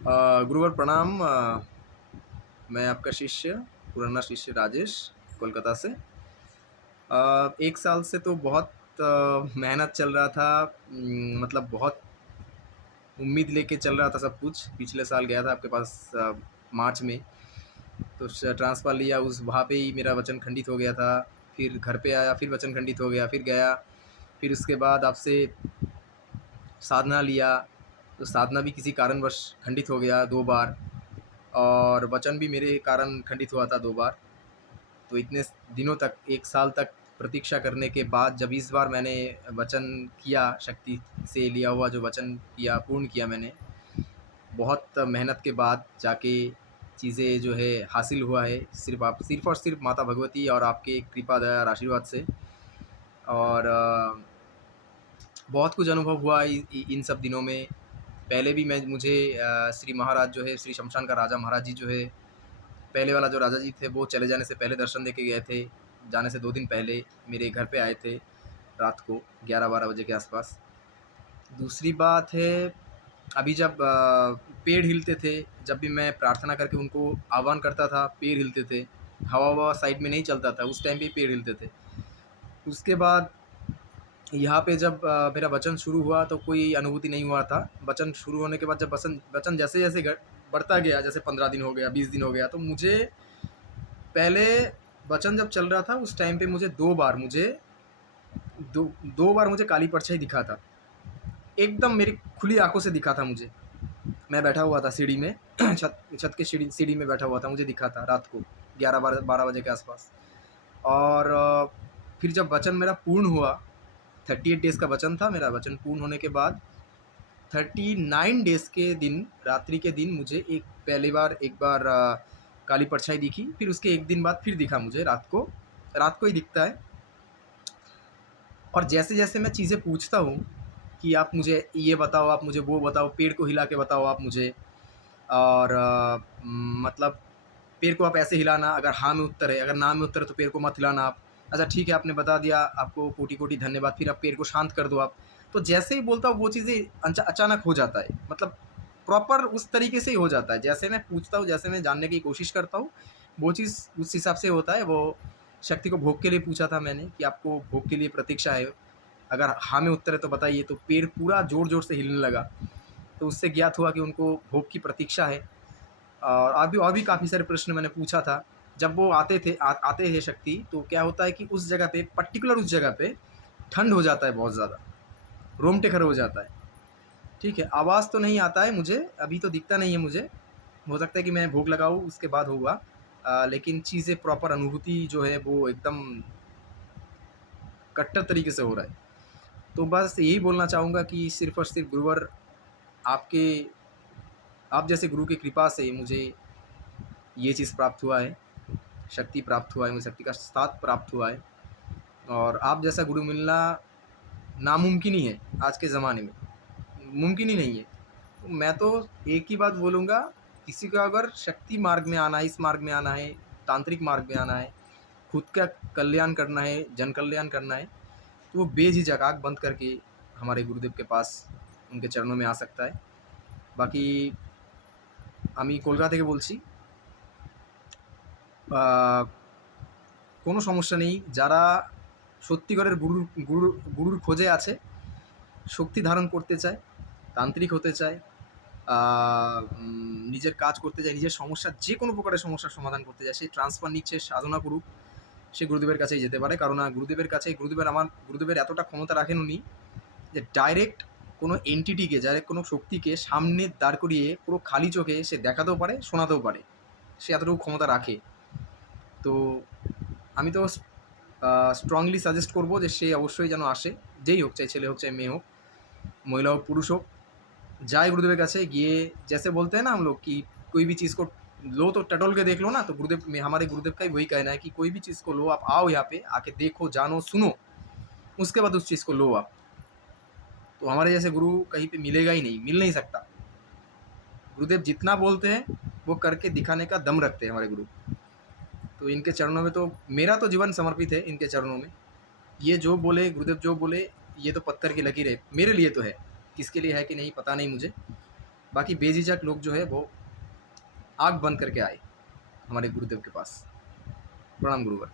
गुरुवर प्रणाम। मैं आपका शिष्य, पुराना शिष्य राजेश, कोलकाता से। 1 साल से तो बहुत मेहनत चल रहा था। मतलब बहुत उम्मीद लेके चल रहा था सब कुछ। पिछले साल गया था आपके पास मार्च में, तो ट्रांसफ़र लिया, उस वहाँ पे ही मेरा वचन खंडित हो गया था। फिर घर पे आया, फिर वचन खंडित हो गया, फिर गया। फिर उसके बाद आपसे साधना लिया, तो साधना भी किसी कारणवश खंडित हो गया 2 बार, और वचन भी मेरे कारण खंडित हुआ था 2 बार। तो इतने दिनों तक, 1 साल तक प्रतीक्षा करने के बाद जब इस बार मैंने वचन किया, शक्ति से लिया हुआ जो वचन किया, पूर्ण किया मैंने, बहुत मेहनत के बाद जाके चीज़ें जो है हासिल हुआ है, सिर्फ़ और सिर्फ़ माता भगवती और आपके कृपा दया और आशीर्वाद से। और बहुत कुछ अनुभव हुआ इन सब दिनों में। पहले भी मुझे श्री महाराज जो है, श्री शमशान का राजा महाराज जी जो है, पहले वाला जो राजा जी थे, वो चले जाने से पहले दर्शन दे के गए थे। जाने से 2 दिन पहले मेरे घर पे आए थे, रात को 11-12 बजे के आसपास। दूसरी बात है, अभी जब पेड़ हिलते थे, जब भी मैं प्रार्थना करके उनको आह्वान करता था, पेड़ हिलते थे। हवा-ववा साइड में नहीं चलता था, उस टाइम पे पेड़ हिलते थे। उसके बाद यहाँ पे जब मेरा वचन शुरू हुआ तो कोई अनुभूति नहीं हुआ था। वचन शुरू होने के बाद जब वचन वचन जैसे-जैसे बढ़ता गया, जैसे 15 दिन हो गया, 20 दिन हो गया, तो मुझे पहले वचन जब चल रहा था उस टाइम पे मुझे 2 बार मुझे काली परछाई दिखा था। एकदम मेरी खुली आँखों से दिखा था मुझे। मैं बैठा हुआ था सीढ़ी में, छत के सीढ़ी सीढ़ी में बैठा हुआ था, मुझे दिखा था रात को 11-12 बजे के आसपास। और फिर जब वचन मेरा पूर्ण हुआ, 38 डेज़ का वचन था मेरा। वचन पूर्ण होने के बाद 39 डेज़ के दिन, रात्रि के दिन, मुझे एक बार काली परछाई दिखी। फिर उसके 1 दिन बाद फिर दिखा मुझे रात को ही दिखता है। और जैसे-जैसे मैं चीज़ें पूछता हूँ कि आप मुझे ये बताओ, आप मुझे वो बताओ, पेड़ को हिला के बताओ आप मुझे, और मतलब पेड़ को आप ऐसे हिलाना, अगर हाँ में उत्तर है, अगर ना में उत्तर है तो पेड़ को मत हिलाना आप। अच्छा ठीक है, आपने बता दिया, आपको कोटि-कोटि धन्यवाद, फिर आप पेड़ को शांत कर दो आप। तो जैसे ही बोलता हूँ वो चीज़ें अचानक हो जाता है, मतलब प्रॉपर उस तरीके से ही हो जाता है। जैसे मैं पूछता हूँ, जैसे मैं जानने की कोशिश करता हूँ, वो चीज़ उस हिसाब से होता है। वो शक्ति को भोग के लिए पूछा था मैंने कि आपको भोग के लिए प्रतीक्षा है, अगर हाँ में उत्तर है तो बताइए, तो पेड़ पूरा ज़ोर-ज़ोर से हिलने लगा। तो उससे ज्ञात हुआ कि उनको भोग की प्रतीक्षा है। और और भी काफ़ी सारे प्रश्न मैंने पूछा था। जब वो आते हैं शक्ति, तो क्या होता है कि उस जगह पे, पर्टिकुलर उस जगह पे ठंड हो जाता है बहुत ज़्यादा, रोंगटे खड़े हो जाता है। ठीक है, आवाज़ तो नहीं आता है मुझे, अभी तो दिखता नहीं है मुझे। हो सकता है कि मैं भोग लगाऊँ उसके बाद होगा। लेकिन चीज़ें प्रॉपर अनुभूति जो है वो एकदम कट्टर तरीके से हो रहा है। तो बस यही बोलना चाहूँगा कि सिर्फ़ और सिर्फ़ गुरुवर, आपके आप जैसे गुरु की कृपा से मुझे ये चीज़ प्राप्त हुआ है, शक्ति प्राप्त हुआ है, मुझे शक्ति का साथ प्राप्त हुआ है। और आप जैसा गुरु मिलना नामुमकिन ही है आज के ज़माने में, मुमकिन ही नहीं है। तो मैं तो एक ही बात बोलूँगा, किसी को अगर शक्ति मार्ग में आना है, इस मार्ग में आना है, तांत्रिक मार्ग में आना है, खुद का कल्याण करना है, जन कल्याण करना है, तो वो बेझिझक आँख बंद करके हमारे गुरुदेव के पास, उनके चरणों में आ सकता है। बाकी আমি কলকাতা থেকে বলছি। কোনো সমস্যা নেই। যারা সত্যিকারের গুরুর খোঁজে আছে, শক্তি ধারণ করতে চায়, তান্ত্রিক হতে চায়, নিজের কাজ করতে চায়, নিজের সমস্যার যে কোনো প্রকারের সমস্যার সমাধান করতে চায়, সে ট্রান্সফার নিচ্ছে, সাধনা করুক, সে গুরুদেবের কাছেই যেতে পারে। কারণ গুরুদেবের এতটা ক্ষমতা রাখেন উনি, যে ডাইরেক্ট কোনো এন্টিটিকে, ডাইরেক্ট কোনো শক্তিকে সামনে দাঁড় করিয়ে পুরো খালি চোখে সে দেখাতেও পারে, শোনাতেও পারে। সে এতটুকু ক্ষমতা রাখে। তো আমি তো স্ট্রংলি সাজেস্ট করব যে সে অবশ্যই যেন আসে, যেই হোক, চাই ছেলে হোক, চাই মেয়ে হোক, महिला हो पुरुष हो, जाए गुरुदेव के पास गए। जैसे बोलते हैं ना हम लोग कि कोई भी चीज़ को लो तो टटोल के देख लो ना, तो गुरुदेव में, हमारे गुरुदेव का ही वही कहना है कि कोई भी चीज़ को लो, आप आओ यहाँ पे, आके देखो, जानो, सुनो, उसके बाद उस चीज़ को लो आप। तो हमारे जैसे गुरु कहीं पे मिलेगा ही नहीं, मिल नहीं सकता। गुरुदेव जितना बोलते हैं वो करके दिखाने का दम रखते हैं हमारे गुरु। तो इनके चरणों में तो मेरा तो जीवन समर्पित है, इनके चरणों में। ये जो बोले, गुरुदेव जो बोले, ये तो पत्थर की लकीर है, मेरे लिए तो है। किसके लिए है कि नहीं पता नहीं मुझे, बाकी बेझिझक लोग जो है वो आँख बंद करके आए हमारे गुरुदेव के पास। प्रणाम गुरुवर।